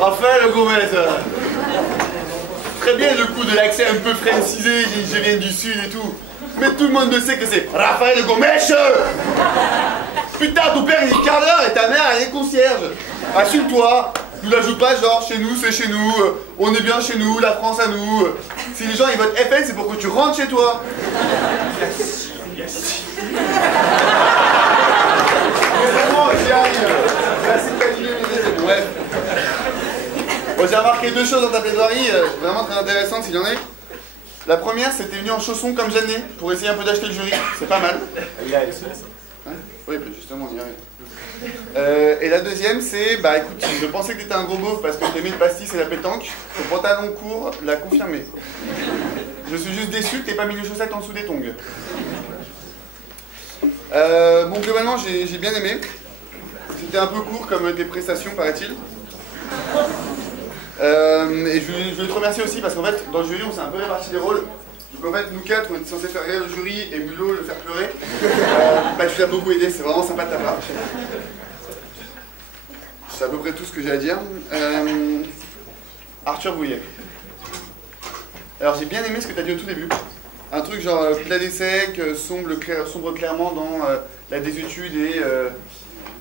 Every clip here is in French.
Raphaël Gomez. Très bien le coup de l'accent un peu francisé, je viens du sud et tout. Mais tout le monde sait que c'est Raphaël Gomez. Putain, ton père il est quart d'heure et ta mère elle est concierge. Assume-toi, nous la joue pas genre chez nous c'est chez nous, on est bien chez nous, la France à nous. Si les gens ils votent FN c'est pour que tu rentres chez toi. Yes. Vraiment, j'y arrive. Bref. Bon, j'ai remarqué deux choses dans ta plaidoirie, vraiment très intéressantes s'il y en a. La première, c'était venu en chaussons comme Jeannet, pour essayer un peu d'acheter le jury. C'est pas mal. Hein oui, bah justement, on y arrive. Et la deuxième, c'est, bah écoute, je pensais que t'étais un gros beauf parce que t'aimais le pastis et la pétanque. Ton pantalon court l'a confirmé. Je suis juste déçu que t'aies pas mis les chaussettes en dessous des tongs. Bon, globalement, j'ai bien aimé. C'était un peu court comme tes prestations, paraît-il. Et je veux te remercier aussi parce qu'en fait, dans le jury, on s'est un peu réparti les rôles. Donc en fait, nous quatre, on était censés faire rire le jury et Mulot le faire pleurer. Bah, tu l'as beaucoup aidé, c'est vraiment sympa de ta part. C'est à peu près tout ce que j'ai à dire. Arthur Bouillet. Alors j'ai bien aimé ce que tu as dit au tout début. Un truc genre plat des secs, sombre clairement dans la désuétude et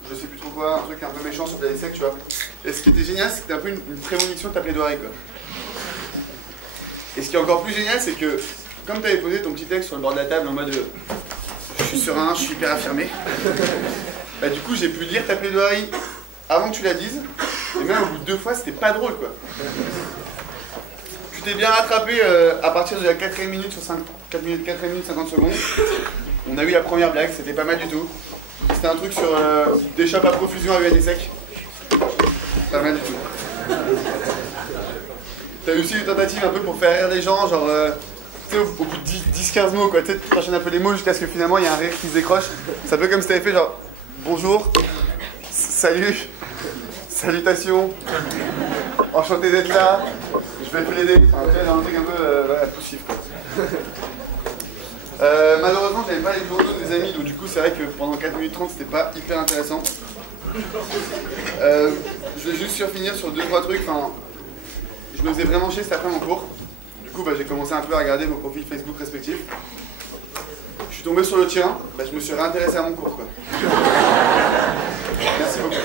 je sais plus trop quoi, un truc un peu méchant sur plat des secs, tu vois. Et ce qui était génial, c'est que c'était un peu une prémonition de ta plaidoirie, quoi. Et ce qui est encore plus génial, c'est que comme tu avais posé ton petit texte sur le bord de la table en mode je suis serein, je suis hyper affirmé, bah du coup j'ai pu lire ta plaidoirie avant que tu la dises, et même au bout de 2 fois, c'était pas drôle, quoi. Tu t'es bien rattrapé à partir de la 4e minute sur 4 minutes 50 secondes. On a eu la première blague, c'était pas mal du tout. C'était un truc sur des chopes à profusion à des secs. Pas mal du tout. T'as eu aussi une tentative un peu pour faire rire les gens, genre tu sais, au bout de 10-15 mots, quoi. Tu sais, tu enchaînes un peu les mots jusqu'à ce que finalement il y a un rire qui se décroche. C'est un peu comme si t'avais fait genre bonjour, salut, salutations, enchanté d'être là, je vais plaider. Enfin, tu sais, un truc un peu voilà, poussif, quoi. Malheureusement, j'avais pas les journaux des amis, donc du coup, c'est vrai que pendant 4 minutes 30, c'était pas hyper intéressant. Je vais juste finir sur 2-3 trucs. Enfin, je me faisais vraiment chier cet après-midi en cours. Du coup, bah, j'ai commencé un peu à regarder vos profils Facebook respectifs. Je suis tombé sur le tien, bah, je me suis réintéressé à mon cours, quoi. Merci beaucoup.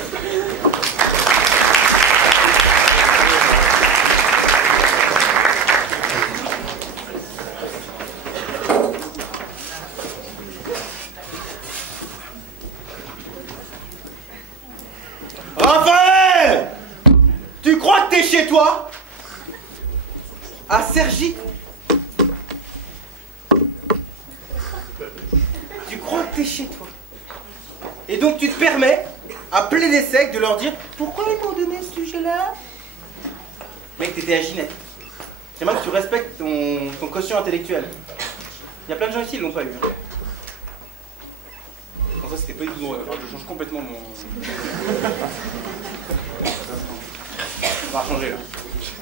Raphaël! Tu crois que t'es chez toi? À Cergy? Tu crois que t'es chez toi? Et donc tu te permets, à plaider sec, de leur dire pourquoi ils m'ont donné ce sujet-là? Mec, t'étais à Ginette. J'aimerais que tu respectes ton quotient intellectuel. Il y a plein de gens ici qui l'ont pas eu. Bon, ça c'était pas du tout drôle, je change complètement mon... On va changer là. Je sais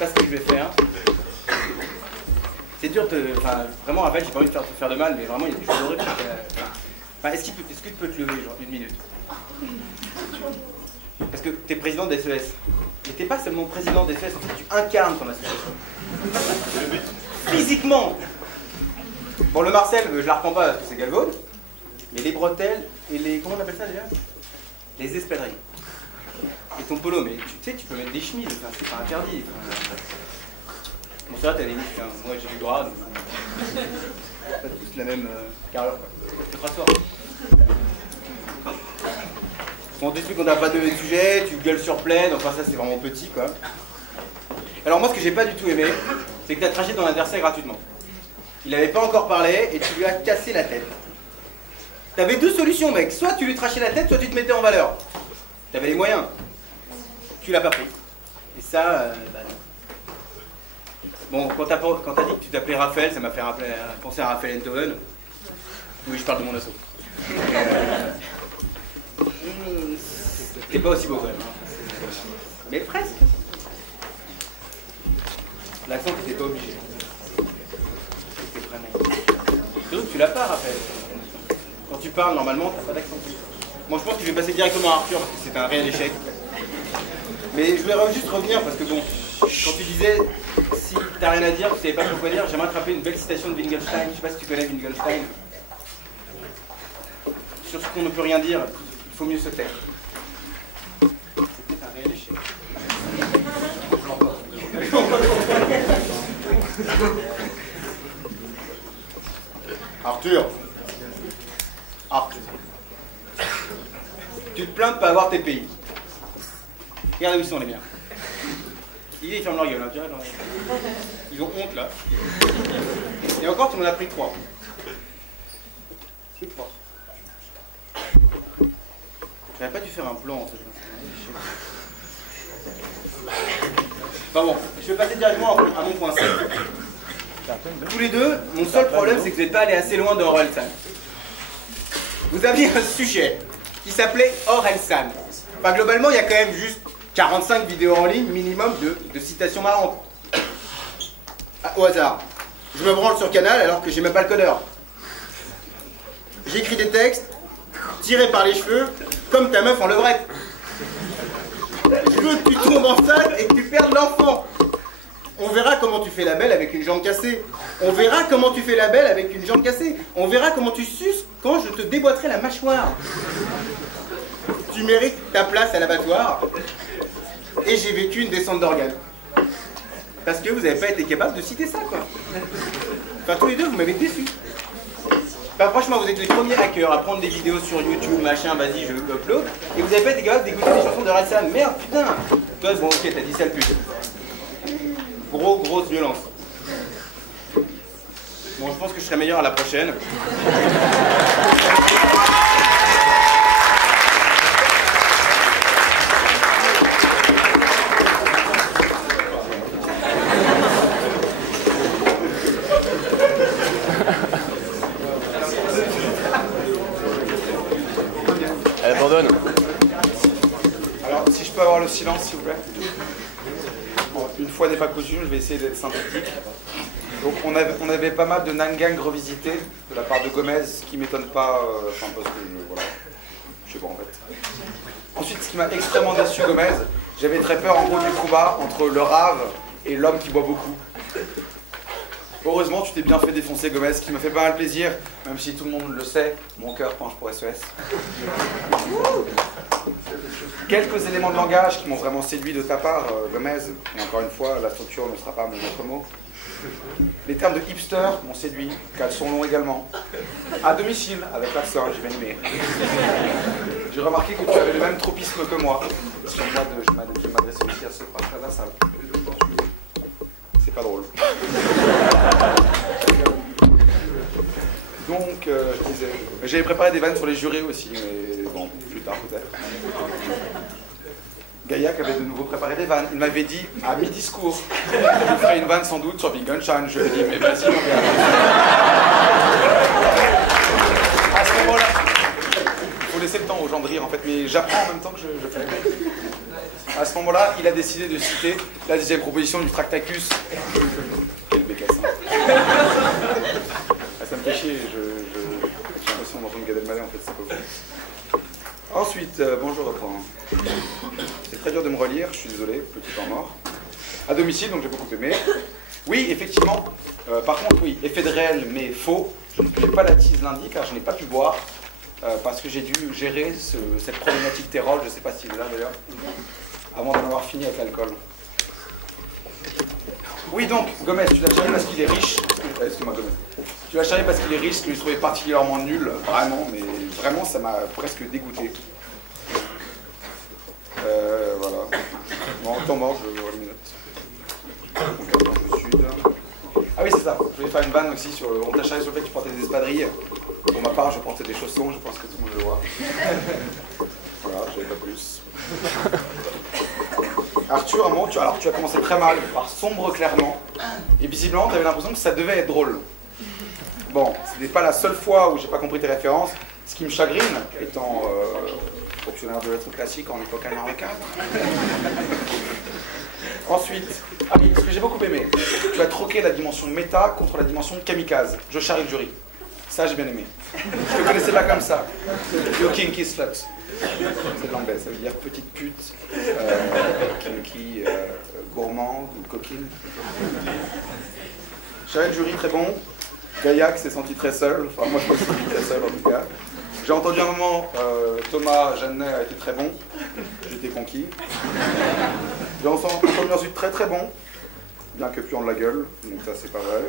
pas ce que je vais faire. C'est dur de... Enfin, vraiment, Raphaël, j'ai pas envie de te faire de mal, mais vraiment, il y a des choses horribles. Enfin, est-ce que tu peux te lever, genre, 1 minute? Parce que t'es président des SES. Mais t'es pas seulement président des SES, en fait, tu incarnes ton association. Physiquement. Bon, le Marcel, je la reprends pas parce que c'est galvaud. Mais les bretelles et les... Comment on appelle ça déjà? Les espadrilles. Et ton polo, mais tu sais, tu peux mettre des chemises, enfin, c'est pas interdit. Enfin, bon, ça va, t'as des muscles, hein. Moi j'ai du gras, donc pas tous la même carrure, quoi. Tu te rasseoir. Bon, des trucs qu'on n'a pas donné de sujet, tu gueules sur plaine, enfin ça c'est vraiment petit, quoi. Alors moi, ce que j'ai pas du tout aimé, c'est que t'as traché ton adversaire gratuitement. Il avait pas encore parlé et tu lui as cassé la tête. T'avais 2 solutions, mec. Soit tu lui trachais la tête, soit tu te mettais en valeur. T'avais les moyens. Tu l'as pas pris. Et ça, bah non. Bon, quand t'as dit que tu t'appelais Raphaël, ça m'a fait penser à Raphaël Enthoven. Oui, je parle de mon asso. T'es pas aussi beau quand même. Hein. Mais presque. L'accent, t'étais pas obligé. C'était vraiment... Surtout que tu l'as pas, Raphaël. Quand tu parles, normalement, t'as pas d'accent. Moi, je pense que je vais passer directement à Arthur parce que c'est un réel échec. Mais je voulais juste revenir parce que bon, quand tu disais si t'as rien à dire, tu savais pas trop quoi dire, j'aimerais attraper une belle citation de Wittgenstein. Je sais pas si tu connais Wittgenstein. Sur ce qu'on ne peut rien dire, il faut mieux se taire. C'est peut-être un réel échec. Arthur. Tu te plains de pas avoir tes pays. Regardez où ils sont les miens. Ils ferment leur gueule, hein, tu vois, ils ont honte là. Et encore, tu m'en as pris 3. C'est 3. J'aurais pas dû faire un plan en fait. Enfin bon, je vais passer directement à mon point 7. Tous les deux, mon seul problème c'est que vous n'êtes pas allé assez loin dans Orelsan. Vous aviez un sujet qui s'appelait Orelsan. Enfin, globalement, il y a quand même juste 45 vidéos en ligne minimum de citations marrantes. Ah, au hasard. Je me branle sur Canal alors que j'ai même pas le codeur. J'écris des textes tirés par les cheveux comme ta meuf en levrette. Je veux que tu tombes enceinte et que tu perdes l'enfant. On verra comment tu fais la belle avec une jambe cassée. On verra comment tu fais la belle avec une jambe cassée. On verra comment tu suces quand je te déboîterai la mâchoire. Tu mérites ta place à l'abattoir. Et j'ai vécu une descente d'organes. Parce que vous n'avez pas été capable de citer ça, quoi. Enfin, tous les deux, vous m'avez déçu. Enfin, franchement, vous êtes les premiers hackers à prendre des vidéos sur YouTube, machin, vas-y, je upload. Et vous n'avez pas été capable d'écouter des chansons de Orelsan. Merde, putain. Toi, bon, ok, t'as dit ça le pute. Grosse violence. Bon, je pense que je serai meilleur à la prochaine. Elle abandonne. Alors, si je peux avoir le silence, s'il vous plaît. Bon, une fois n'est pas coutume, je vais essayer d'être synthétique. Donc, on avait pas mal de Nangang revisités de la part de Gomez, ce qui m'étonne pas, enfin, parce que, voilà, je sais pas en fait. Ensuite, ce qui m'a extrêmement déçu, Gomez, j'avais très peur en gros du combat entre le rave et l'homme qui boit beaucoup. Heureusement, tu t'es bien fait défoncer, Gomez, ce qui me fait pas mal plaisir, même si tout le monde le sait, mon cœur penche pour SES. Quelques éléments de langage qui m'ont vraiment séduit de ta part, Gomez, et encore une fois, la structure ne sera pas mon autre mot. Les termes de hipster m'ont séduit, caleçon long également. À domicile, avec l'accent, j'ai bien aimé. J'ai remarqué que tu avais le même tropisme que moi. Sur moi, je m'adresse aussi à ce prince à la salle. C'est pas drôle. Donc, je disais, j'avais préparé des vannes sur les jurés aussi, mais bon, plus tard peut-être. Gaillac avait de nouveau préparé des vannes. Il m'avait dit, à mi-discours, je ferai une vanne sans doute sur Wittgenstein. Je lui ai dit, mais vas-y, mon gars. À ce moment-là, il faut laisser le temps aux gens de rire en fait, mais j'apprends en même temps que je fais. À ce moment-là, il a décidé de citer la deuxième proposition du Tractacus. Quel bécassin. Ça me fait chier, j'ai l'impression d'entendre Gad Elmaleh en fait, c'est pas cool. Ensuite, bon je reprends. C'est très dur de me relire, je suis désolé, petit temps mort. À domicile, donc j'ai beaucoup aimé. Oui, effectivement, par contre, oui, effet de réel, mais faux. Je ne buvais pas la tease lundi car je n'ai pas pu boire parce que j'ai dû gérer cette problématique terrol, je ne sais pas s'il est là d'ailleurs, avant d'en avoir fini avec l'alcool. Oui, donc, Gomez, tu l'as charrié parce qu'il est riche. Excuse-moi, Gomez. Tu l'as charrié parce qu'il est riche, que je trouvais particulièrement nul, vraiment, mais vraiment, ça m'a presque dégoûté. Voilà. Bon, en temps mort, je vois les notes. Donc, le sud. Ah oui, c'est ça. Je voulais faire une vanne aussi sur. On t'a charrié sur le fait que tu portais des espadrilles. Pour ma part, je portais des chaussons, je pense que tout le monde le voit. Voilà, j'avais pas plus. Arthur, à un moment, tu as commencé très mal, par sombre clairement, et visiblement, tu avais l'impression que ça devait être drôle. Bon, ce n'est pas la seule fois où j'ai pas compris tes références. Ce qui me chagrine, étant fonctionnaire de lettres classiques en époque américaine. Ensuite, ah oui, ce que j'ai beaucoup aimé, tu as troqué la dimension méta contre la dimension kamikaze. Je charrie le jury. Ça, j'ai bien aimé. Je ne connaissais pas comme ça. Yo kinky sluts. C'est de l'anglais, ça veut dire petite pute, kinky, gourmande ou coquine. J'avais le jury très bon. Gaillac s'est senti très seul. Enfin, moi, je me suis senti très seul en tout cas. J'ai entendu un moment, Thomas Jeannet a été très bon. J'étais conquis. J'ai entendu ensuite très très bon, bien que puant de la gueule, donc ça c'est pas vrai.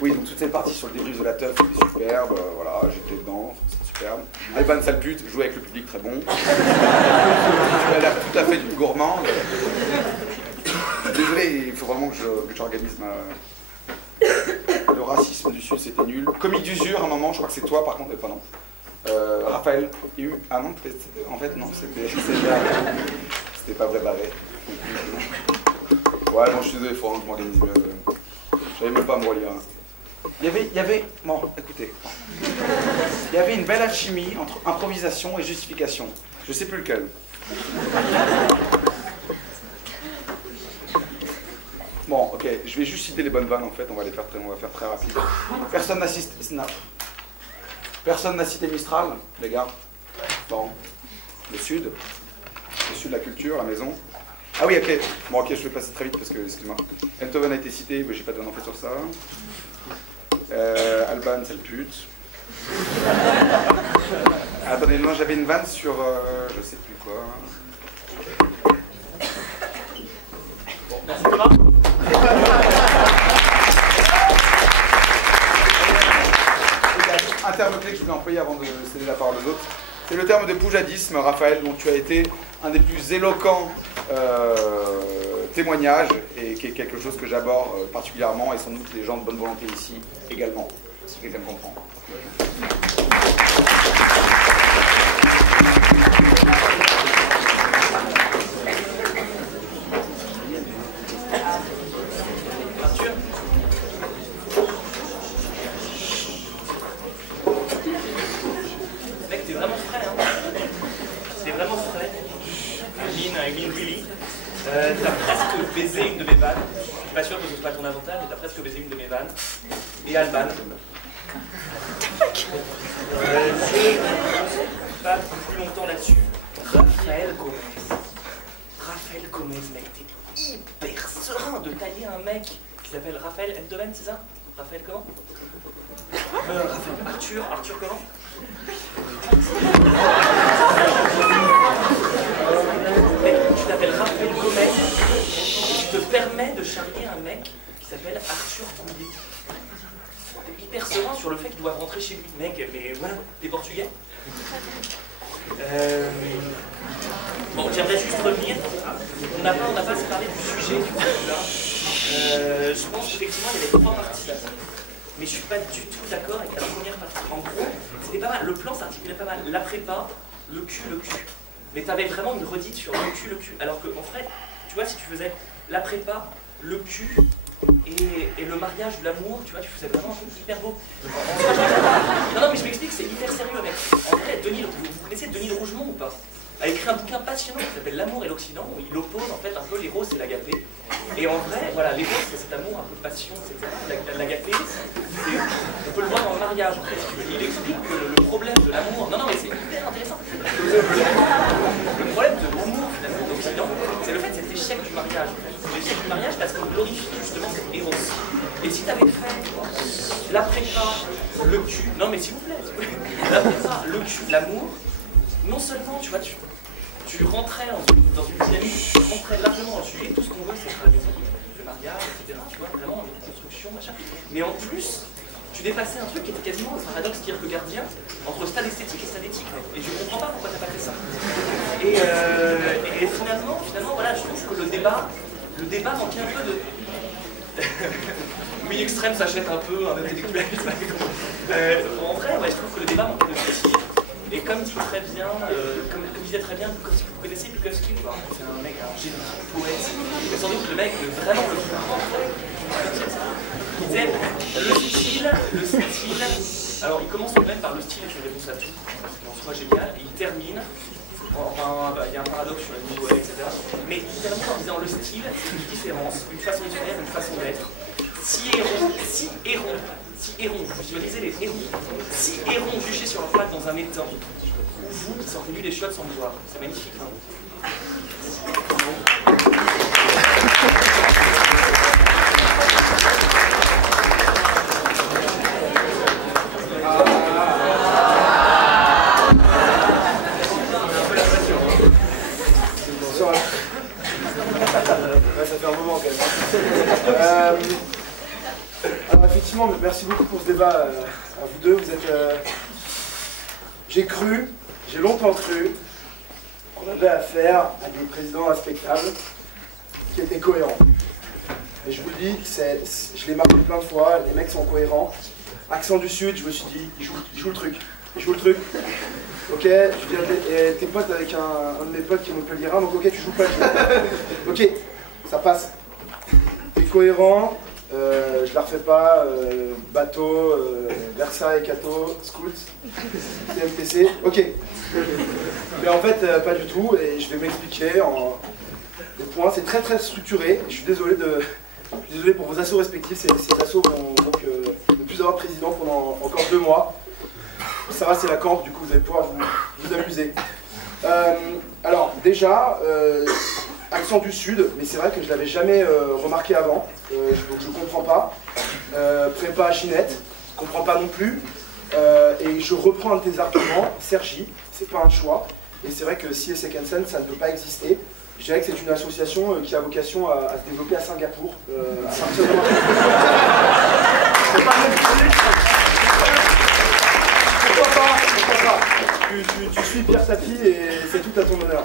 Oui, donc toute cette partie sur le débrief de la teuf, c'était superbe, voilà, j'étais dedans, c'est superbe. Alban Salpute jouait avec le public très bon. Elle a l'air tout à fait d'une gourmande. Désolé, il faut vraiment que j'organise ma... Le racisme du Sud, c'était nul. Comique d'usure, à un moment, je crois que c'est toi, par contre, pas non. Raphaël, ah non, en fait, non, c'était pas vrai barré. Ouais, bon, je suis désolé, il faut que je m'organise mieux. J'avais même pas à me relire. Il y avait, bon, écoutez, il y avait une belle alchimie entre improvisation et justification. Je sais plus lequel. Bon, ok, je vais juste citer les bonnes vannes en fait, on va faire très rapide. Personne n'a cité Mistral, les gars. Bon, le sud de la culture, la maison. Ah oui, ok, bon, ok, je vais passer très vite parce que, excuse-moi. Beethoven a été cité, mais j'ai pas de vanne en fait sur ça. Alban, c'est le pute. Attendez, non, j'avais une vanne sur, je sais plus quoi. Bon, merci Thomas. Un terme clé que je voulais employer avant de céder la parole aux autres, c'est le terme de poujadisme, Raphaël, dont tu as été un des plus éloquents témoignages et qui est quelque chose que j'aborde particulièrement et sans doute les gens de bonne volonté ici également, si quelqu'un me comprend. T'as presque baisé une de mes vannes. Je suis pas sûr que ce soit ton avantage, mais t'as presque baisé une de mes vannes. Et Alban. J'ai pas plus longtemps là-dessus. Raphaël Gomez, mec, t'es hyper serein de tailler un mec qui s'appelle Raphaël Beethoven, c'est ça? Raphaël comment? Raphaël Arthur comment? Tu t'appelles Raphaël Gomez et tu te permets de charrier un mec qui s'appelle Arthur Gouillet. T'es hyper serein sur le fait qu'il doit rentrer chez lui, mec, mais voilà, t'es portugais. Bon, j'aimerais juste revenir. On n'a pas assez parlé du sujet du coup là. Je pense qu'effectivement il y avait 3 parties. Mais je suis pas du tout d'accord avec la première partie. En gros, c'était pas mal. Le plan s'articulait pas mal. La prépa, le cul. Mais t'avais vraiment une redite sur le cul. Alors qu'en fait, tu vois, si tu faisais la prépa, le cul et le mariage de l'amour, tu vois, tu faisais vraiment un truc hyper beau. Non, mais je m'explique, c'est hyper sérieux, mec. En vrai, vous connaissez Denis de Rougemont ou pas? A écrit un bouquin passionnant qui s'appelle L'amour et l'Occident, où il oppose en fait un peu l'éros et l'agapé. Et en vrai, voilà, l'éros c'est cet amour un peu passion, etc. L'agapé, on peut le voir dans le mariage en fait. Il explique que le problème de l'amour, non mais c'est hyper intéressant. Le problème de l'amour finalement d'Occident, c'est le fait de cet échec du mariage. C'est l'échec du mariage parce qu'on glorifie justement cet éros. Et si t'avais fait la prépa, le cul, non mais s'il vous plaît, la prépa, le cul, l'amour, non seulement tu vois, tu rentrais dans une dynamique, tu rentrais largement dans le sujet, tout ce qu'on veut c'est la maison, le mariage, etc. Tu vois, vraiment une construction, machin. Mais en plus, tu dépassais un truc qui était quasiment un paradoxe kierkegaardien entre stade esthétique et stade éthique. Et je comprends pas pourquoi t'as pas fait ça. Et finalement, voilà, je trouve que le débat manquait un peu de. Oui, extrême s'achète un peu un intellectualisme. En vrai, ouais, je trouve que le débat manquait de ceci. Et comme dit très bien, comme disait très bien, vous connaissez Bukowski ou pas? C'est un mec, un génie, poète. Mais sans doute le mec vraiment le plus grand. Il disait le style. Alors il commence même par le style est une réponse à tout, ce qui en soit génial, et il termine. Enfin, il y a un paradoxe sur la niveau, etc. Mais il termine en disant le style, c'est une différence, une façon de faire, une façon d'être. Si et rond, Si Héron, visualisez les hérons. Si Héron juchait sur leur patte dans un étang, ou vous qui sortez nu des chiottes sans le voir. C'est magnifique, non? Ça fait un moment quand même. Alors effectivement, merci beaucoup pour ce débat à vous deux. Vous êtes, j'ai longtemps cru qu'on avait affaire à des présidents respectables qui étaient cohérents. Et je vous le dis, je l'ai marqué plein de fois, les mecs sont cohérents. Accent du Sud, je me suis dit, ils jouent le truc. Ils jouent le truc. Ok, je viens t'es potes avec un de mes potes qui est Montpellierin, donc ok, tu joues pas le jeu. Ok, ça passe. T'es cohérent, je la refais pas, bateau, Versailles, Cato, Scouts, CMPC, ok. Mais en fait, pas du tout, et je vais m'expliquer en des points, c'est très très structuré, je suis désolé pour vos assos respectifs, ces assos vont donc ne plus avoir président pendant encore 2 mois. Ça va, c'est la camp, du coup vous allez pouvoir vous amuser. Alors déjà, accent du Sud, mais c'est vrai que je ne l'avais jamais remarqué avant, donc je ne comprends pas. Prépa à Ginette, je ne comprends pas non plus. Et je reprends un de tes arguments, Sergi, c'est pas un choix. Et c'est vrai que si et Second Sun, ça ne peut pas exister. Je dirais que c'est une association qui a vocation à se développer à Singapour. À partir de c'est pas le même public. Pourquoi pas. Tu suis Pierre Tapie et c'est tout à ton honneur.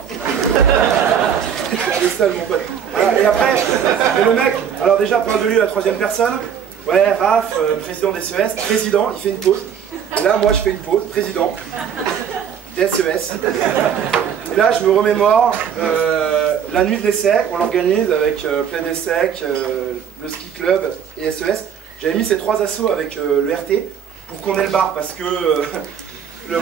C'est ça, mon pote. Voilà, et après, et le mec, alors déjà, parle de lui à la 3e personne. Ouais, Raph, président des SES, président, il fait une pause. Et là, moi, je fais une pause, président des SES. Et là, je me remémore la nuit de l'ESSEC, on l'organise avec Plein ESSEC, le ski club et SES. J'avais mis ces 3 assos avec le RT pour qu'on ait le bar parce que le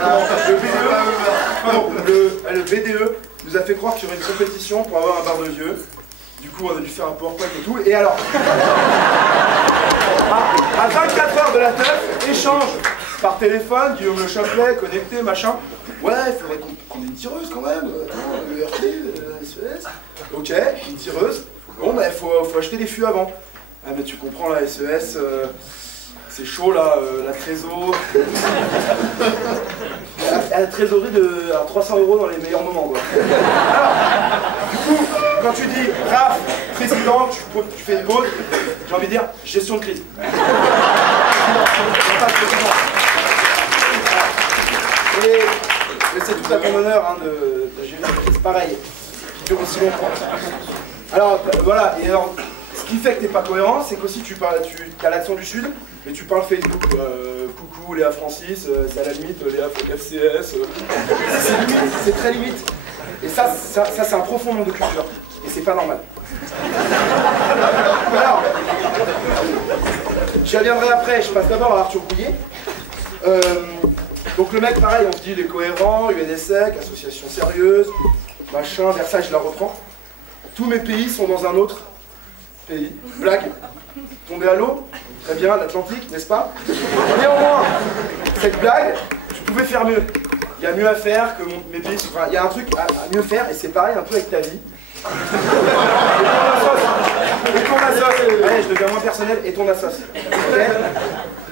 BDE nous a fait croire qu'il y aurait une compétition pour avoir un bar de vieux. Du coup, on a dû faire un PowerPoint et tout. Et alors, à 24 heures de la teuf, échange par téléphone, Guillaume Le Chapelet, connecté, machin. Ouais, il faudrait qu'on ait une tireuse quand même. Le RT, le SES. Ok, une tireuse. Bon, bah, il faut acheter des fûts avant. Ah, mais tu comprends, la SES, c'est chaud là, la trésor. La trésorerie de 300 € dans les meilleurs moments, quoi. Alors, du coup, quand tu dis Raph, président, tu fais une pause, j'ai envie de dire gestion de crise. Et c'est tout à ton honneur hein, de gérer une crise pareille, qui dure aussi longtemps. Alors, voilà, et alors, ce qui fait que t'es pas cohérent, c'est qu'aussi tu as l'accent du Sud, mais tu parles Facebook. Coucou Léa Francis, c'est à la limite Léa FCS. C'est limite, c'est très limite. Et ça c'est un profond manque de culture. Et c'est pas normal. Alors, j'y reviendrai après, je passe d'abord à Arthur Bouillet. Donc le mec, pareil, on se dit il est cohérent, UNSEC, association sérieuse, machin, Versailles, je la reprends. Tous mes pays sont dans un autre pays. Blague. Tombé à l'eau, très bien, l'Atlantique, n'est-ce pas? Néanmoins, cette blague, tu pouvais faire mieux. Il y a mieux à faire que mes pays. Enfin, il y a un truc à mieux faire, et c'est pareil un peu avec ta vie. Et ton assos, allez, je deviens moins personnel, et ton assos. Okay,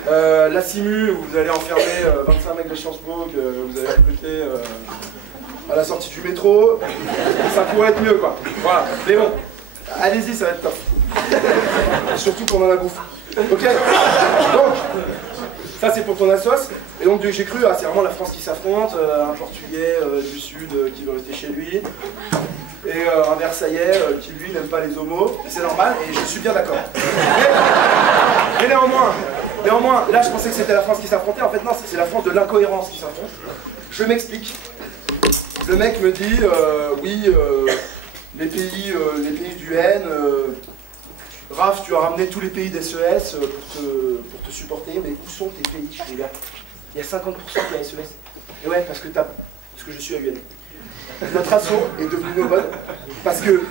la Simu, où vous allez enfermer 25 mecs de Sciences Po que vous avez recruté à la sortie du métro, ça pourrait être mieux, quoi. Voilà, mais bon, allez-y, ça va être top. Surtout pendant la bouffe. Ok. Donc, ça c'est pour ton assos. Et donc j'ai cru, c'est vraiment la France qui s'affronte, un Portugais du Sud qui veut rester chez lui, et un Versaillais qui lui n'aime pas les homos. C'est normal, et je suis bien d'accord. Mais néanmoins, là je pensais que c'était la France qui s'affrontait. En fait non, c'est la France de l'incohérence qui s'affronte. Je m'explique. Le mec me dit, oui, les pays du N. Raph, tu as ramené tous les pays des SES pour te supporter, mais où sont tes pays, les gars? Il y a 50% qui a SES. Et ouais, parce que je suis à UN. Notre asso est devenu nos modes, parce que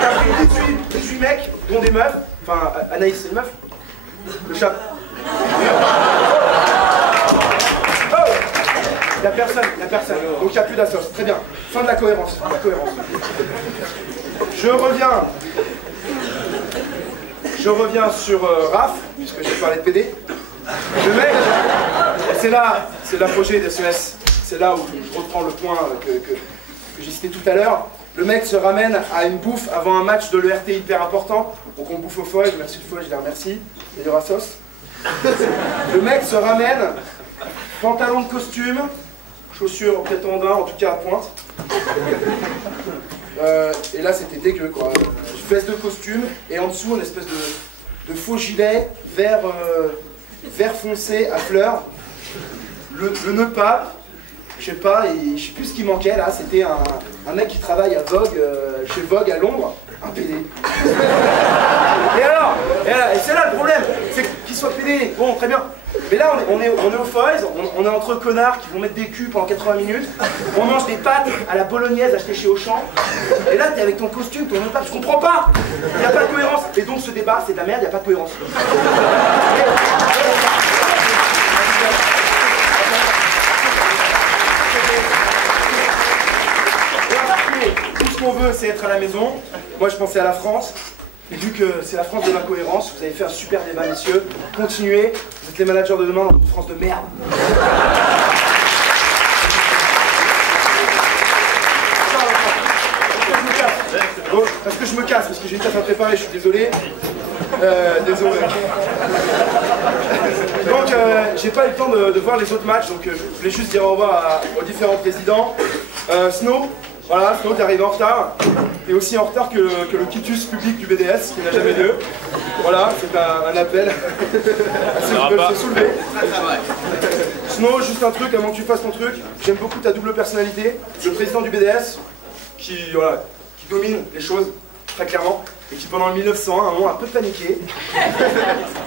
t'as pris 18 mecs, dont des meufs, enfin Anaïs c'est une meuf, Le chat. Oh, il n'y a personne, donc il n'y a plus d'assos. Très bien. Fin de la cohérence. Je reviens sur Raph, puisque j'ai parlé de PD. Le mec, c'est l'apogée des SES. C'est là où je reprends le point que j'ai cité tout à l'heure. Le mec se ramène à une bouffe avant un match de l'ERT hyper important. Donc on bouffe au foie, merci le foie, je les remercie. Meilleur à sauce. Le mec se ramène, pantalon de costume, chaussures peut-être en daim, en tout cas à pointe. Et là c'était dégueu quoi. Veste de costume et en dessous une espèce de faux gilet vert foncé à fleurs. Le nœud pape, je sais pas, je sais plus ce qui manquait là, c'était un mec qui travaille à Vogue, chez Vogue à Londres, un PD. Et alors, et c'est là le problème, c'est qu'il soit PD, bon très bien. Mais là on est au Foy's, on est entre connards qui vont mettre des culs pendant 80 minutes, on mange des pâtes à la bolognaise achetées chez Auchan, et là t'es avec ton costume, ton nœud pape, je comprends pas, il n'y a pas de cohérence. Et donc ce débat c'est de la merde, il n'y a pas de cohérence. Tout ce qu'on veut, c'est être à la maison. Moi, je pensais à la France. Et vu que c'est la France de la cohérence, vous avez fait un super débat, messieurs. Continuez. Vous êtes les managers de demain dans une France de merde. Bon, parce que je me casse, parce que j'ai une taf à préparer, je suis désolé. Désolé. Donc, j'ai pas eu le temps de voir les autres matchs, donc je voulais juste dire au revoir aux différents présidents. Snow. Voilà, Snow, t'es arrivé en retard. T'es aussi en retard que le quitus public du BDS, qui n'a jamais lieu. Voilà, c'est un appel à ceux qui veulent se soulever. Snow, juste un truc avant que tu fasses ton truc. J'aime beaucoup ta double personnalité. Le président du BDS, qui domine les choses, très clairement, et qui pendant le 1901, à un moment, a un peu paniqué.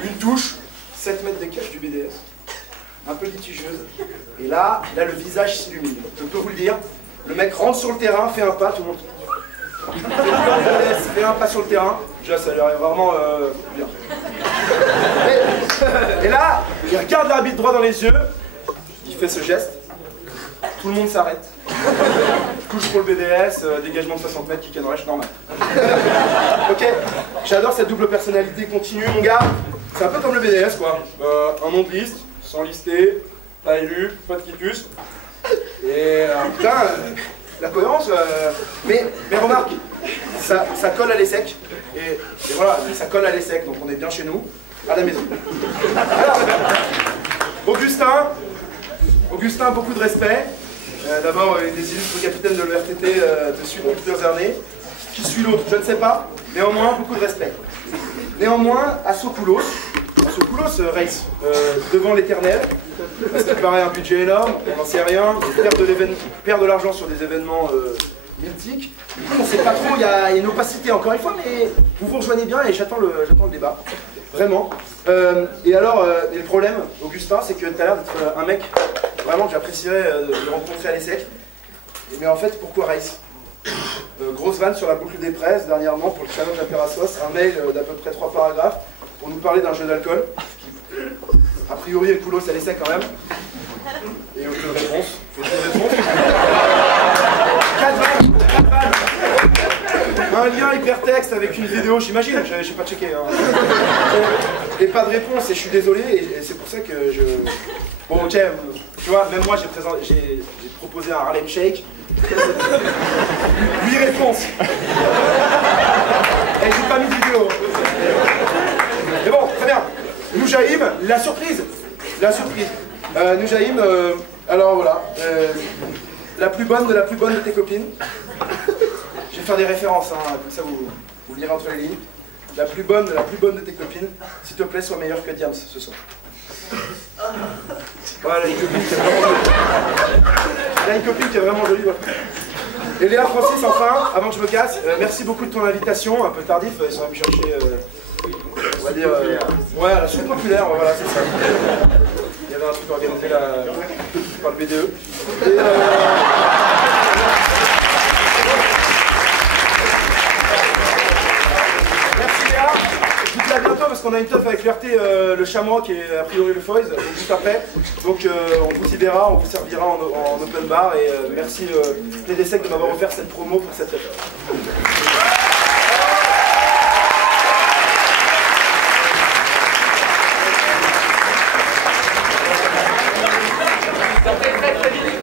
Une touche, 7 mètres des caches du BDS. Un peu litigieuse. Et là, le visage s'illumine. Je peux vous le dire. Le mec rentre sur le terrain, fait un pas, tout le monde fait un pas sur le terrain. Déjà, ça lui arrive vraiment bien. Et là, il regarde l'arbitre droit dans les yeux, il fait ce geste, tout le monde s'arrête. Couche pour le BDS, dégagement de 60 mètres, kick and rush, normal. Ok, j'adore cette double personnalité continue, mon gars. C'est un peu comme le BDS, quoi. Un nom de liste, sans lister, pas élu, pas de quitus. Et putain, la cohérence, mais remarque, ça colle à l'ESSEC, et voilà, ça colle à l'ESSEC, donc on est bien chez nous, à la maison. Alors, Augustin, beaucoup de respect, d'abord une des illustres capitaines de l'ERTT dessus pour plusieurs années. Qui suit l'autre, je ne sais pas, néanmoins beaucoup de respect. Néanmoins, Assokoulos, race, devant l'éternel, parce qu'il paraît un budget énorme, on n'en sait rien, il perd de l'argent sur des événements mythiques. Du coup, on ne sait pas trop, il y a une opacité encore une fois, mais vous vous rejoignez bien et j'attends le débat, vraiment. Et alors, le problème, Augustin, c'est que tu as l'air d'être un mec vraiment que j'apprécierais de rencontrer à l'ESSEC. Mais en fait, pourquoi race? Grosse vanne sur la boucle des presses dernièrement pour le challenge à Perassos, un mail d'à peu près 3 paragraphes pour nous parler d'un jeu d'alcool. A priori, le coulos à l'ESSEC quand même. Et aucune réponse. Aucune réponse. 4 vannes. Un lien hypertexte avec une vidéo, j'imagine, je n'ai pas checké. Hein. Et pas de réponse, et je suis désolé, et c'est pour ça que je... Bon, ok, tu vois, même moi j'ai proposé un Harlem Shake. 8 réponses. Et j'ai pas mis de vidéo. Mais bon, très bien. Noujaïm, la surprise. Noujaïm, alors voilà. La plus bonne de tes copines. Je vais faire des références, hein, comme ça vous lirez entre les lignes. La plus bonne de tes copines. S'il te plaît, sois meilleure que Diams ce soir. Voilà, une copine qui est vraiment jolie. Il y a une copine qui est vraiment jolie. Voilà. Et Léa Francis, enfin, avant que je me casse, merci beaucoup de ton invitation, un peu tardif, ils sont venus me chercher, on va dire, ouais, la soupe populaire, voilà, c'est ça. Il y avait un truc organisé là, par le BDE. Et, merci Léa, je vous dis à bientôt parce parce qu'on a une teuf avec l'URT le Chamois qui est a priori le Foyz, donc juste après. Donc on vous y verra, on vous servira en open bar et merci PDSEC de m'avoir offert cette promo pour cette teuf.